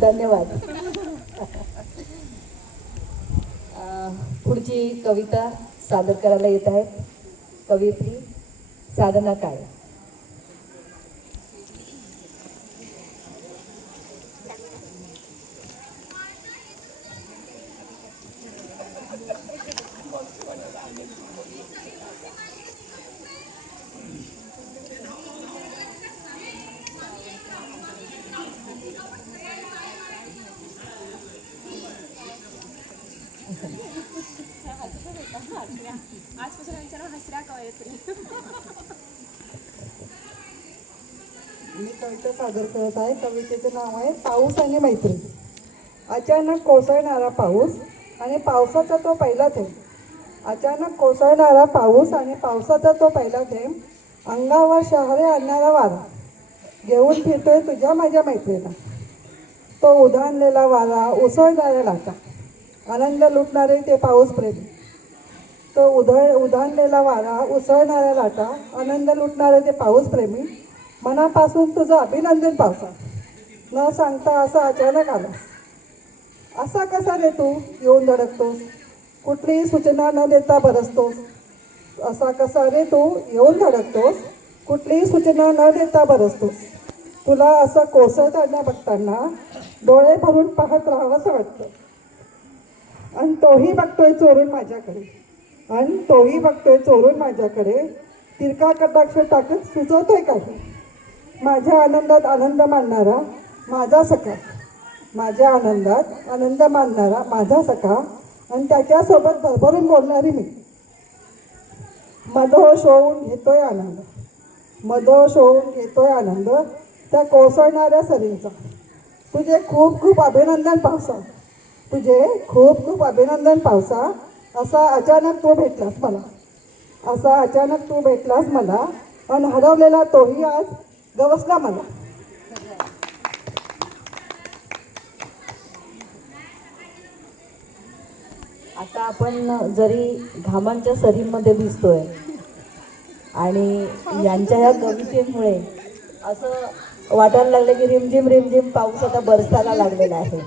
धन्यवाद. पुढची कविता सादर करायला येत आहेत कवयित्री साधना काळे. आजपासून आमचं नाव हसऱ्या कवयित्री. मी कविता सादर करत आहे. कवितेचं नाव आहे पाऊस आणि मैत्री. अचानक कोसळणारा पाऊस आणि पावसाचा तो पहिला थेंब. अचानक कोसळणारा पाऊस आणि पावसाचा तो पहिला थेंब. अंगावर शहरे आणणारा वारा घेऊन फिरतोय तुझ्या माझ्या मैत्रीला. तो उधाणलेला वारा, उसळणाऱ्या लाटा, आनंद लुटणारे ते पाऊस प्रेमी. तो उधाणलेला वारा, उसळणाऱ्या लाटा, आनंद लुटणारे ते पाऊस प्रेमी. मनापासून तुझं अभिनंदन पावसा. न सांगता असा अचानक आलास. असा कसा रे तू येऊन धडकतोस, कुठलीही सूचना न देता बरसतोस. असा कसा रे तू येऊन धडकतोस, कुठलीही सूचना न देता बरसतोस. तुला असं कोसळताना बघताना डोळे भरून पाहत राहावंसं वाटतं. आणि तोही बघतोय चोरून माझ्याकडे. आणि तोही बघतोय चोरून माझ्याकडे. तिरका कटाक्ष टाकत सुचवतोय काही. माझ्या आनंदात आनंद मानणारा माझा सखा. माझ्या आनंदात आनंद मानणारा माझा सखा आणि त्याच्यासोबत भरभरून बोलणारी मी. मधोश होऊन घेतोय आनंद. मधोश होऊन घेतोय आनंद त्या कोसळणाऱ्या सरींचा. तुझे खूप खूप अभिनंदन पावसा. तुझे खूप खूप अभिनंदन पावसा. असा अचानक तू भेटलास मला. असा अचानक तू भेटलास मला. आणि हरवलेला तोही आज गवसला मला. आता आपण जरी घामांच्या सरीमध्ये भिजतोय आणि यांच्या ह्या कवितेमुळे असं वाटायला लागलं की रिमझिम रिमझिम पाऊस आता बरसायला लागलेला आहे.